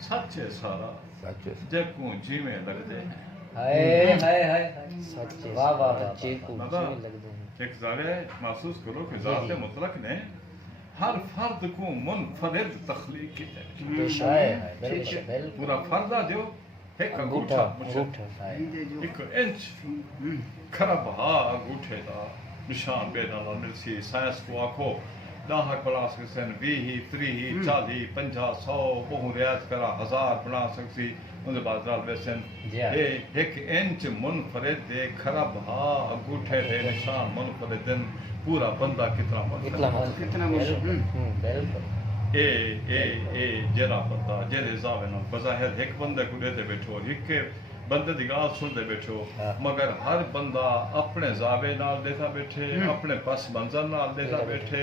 सच है सारा जैकू जिमें लगदे हैं हाय हाय हाय सच्चे वाह वाह सच्चे को मतलब लगदे हैं एक ज़ारे महसूस करो कि ज़ात मुतलक ने हर फर्द को मुनफरिद तख्लीक की है बिल्कुल पूरा फर्दा जो एक अंगूठा एक इंच खरब हा अंगूठे दा निशान बेना ला मिलसी साइंस को आखो दाह बना सकते 20 30 40 50 100 बहु रियायत करा 1000 बना सकती उनके बाद राल बेसन ये एक इंच मुनफरिद दे खरब हा अंगूठे दे निशान मुनफरिद पूरा बंदा कितना बिल्कुल ए जरा बंदा जेरे जावे ना बज़ाहिर एक बंदे को देते बैठो एक बंदे दी गाल सुनते बैठो मगर हर बंदा अपने जावे नाल देता बैठे अपने पस मंजर नाल देता बैठे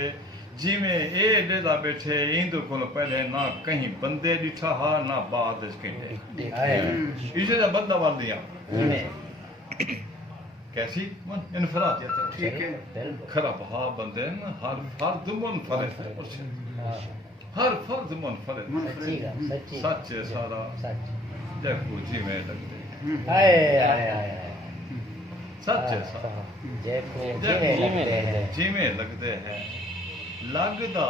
जिमें ए देता बैठे इंदो को पहले ना कहीं बंदे दिठा हा ना बाद कहीं इसे दा बंदा वालियां कैसी इनफरादियत ठीक है खराब हा बंदे हर फर्द मुनफरिद है हर फर्द मुनफरिद सच है सारा देखो जिमें लगदे हाय हाय हाय सच है सारा जिमें लगदे हैं लगदा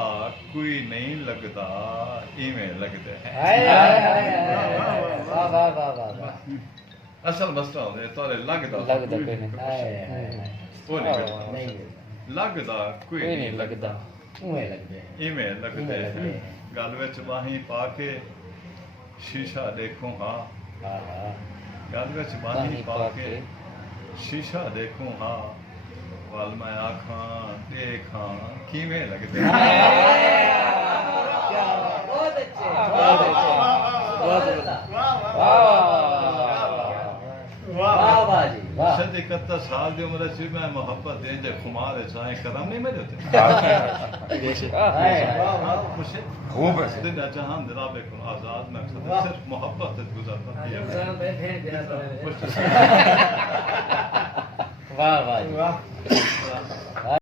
कोई नहीं लगदा इवें लगदे हैं हाय हाय हाय वाह वाह वाह वाह असल मसला है तोरे लगदा कोई नहीं वो नहीं लगदा कोई नहीं लगदा इवें लगदे हैं गल विच बाही पा के शीशा देखो हाँ गल विच बाही पा के शीशा देखो हाँ वाल मैं आखा देखा किवें लगदे बहुत अच्छे वाह वाह जी वाह 71 साल की उम्र से मैं मोहब्बत दे जे खुमार चाहे करम नहीं मेरे होते खूब है दिन जहां जनाब को आजाद मकसद सिर्फ मोहब्बत से गुजरता है वाह वाह